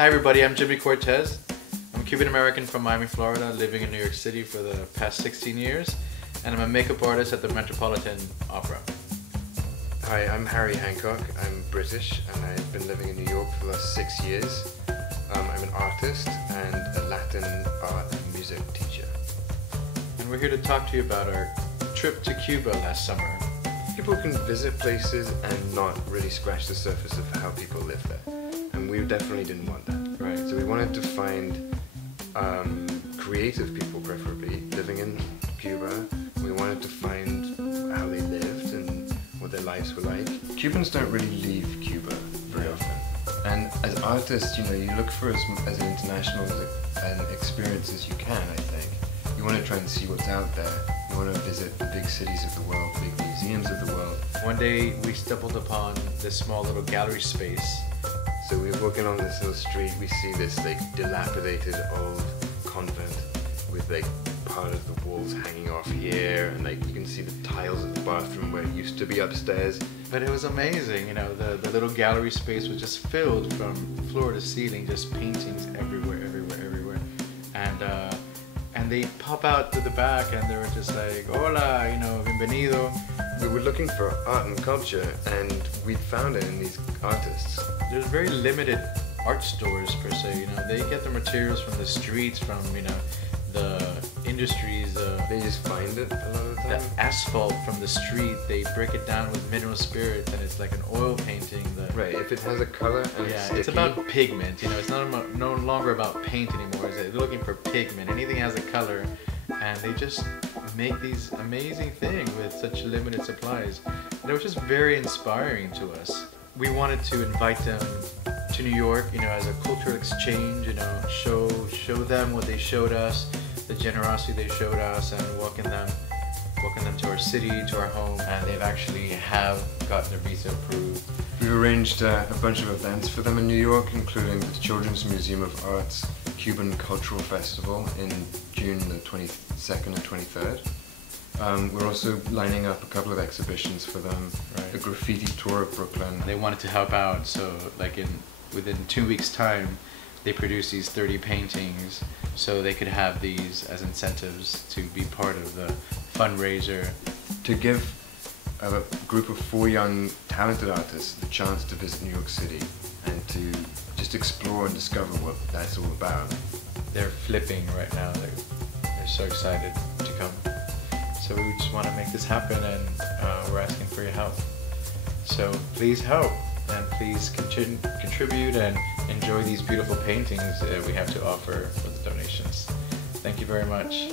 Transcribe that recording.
Hi everybody, I'm Jimmy Cortez. I'm Cuban American from Miami, Florida, living in New York City for the past 16 years, and I'm a makeup artist at the Metropolitan Opera. Hi, I'm Harry Hancock. I'm British and I've been living in New York for the last 6 years. I'm an artist and a Latin art and music teacher. And we're here to talk to you about our trip to Cuba last summer. People can visit places and not really scratch the surface of how people live there. And we definitely didn't want that. Right. So we wanted to find creative people, preferably, living in Cuba. We wanted to find how they lived and what their lives were like. Cubans don't really leave Cuba very often. And as artists, you look for as an international an experience as you can, I think. You want to try and see what's out there. You want to visit the big cities of the world, big museums of the world. One day we stumbled upon this small little gallery space. So we were walking along this little street, we see this dilapidated old convent with part of the walls hanging off here, and you can see the tiles of the bathroom where it used to be upstairs. But it was amazing, the little gallery space was just filled from floor to ceiling, just paintings everywhere. And they pop out to the back and they were just like, hola, bienvenido. We were looking for art and culture, and we found it in these artists. There's very limited art stores per se, they get the materials from the streets, from, the industries. They just find it a lot of the time. The asphalt from the street, they break it down with mineral spirits and it's like an oil painting. Right, if it has a color and it's sticky. It's about pigment, it's no longer about paint anymore. They're looking for pigment. Anything has a color, and they just make these amazing things with such limited supplies. And it was just very inspiring to us. We wanted to invite them to New York, as a cultural exchange, show them what they showed us, the generosity they showed us, and welcome them to our city, to our home, and they've actually have gotten their visa approved. We've arranged a bunch of events for them in New York, including the Children's Museum of Art's Cuban Cultural Festival in June the 22nd and 23rd. We're also lining up a couple of exhibitions for them. Right. The graffiti tour of Brooklyn. They wanted to help out, so within 2 weeks' time, they produced these 30 paintings, so they could have these as incentives to be part of the fundraiser. To give a group of 4 young, talented artists the chance to visit New York City and to just explore and discover what that's all about. They're flipping right now. They're so excited to come. So we just want to make this happen, and we're asking for your help. So please help, and please contribute and enjoy these beautiful paintings we have to offer for the donations. Thank you very much.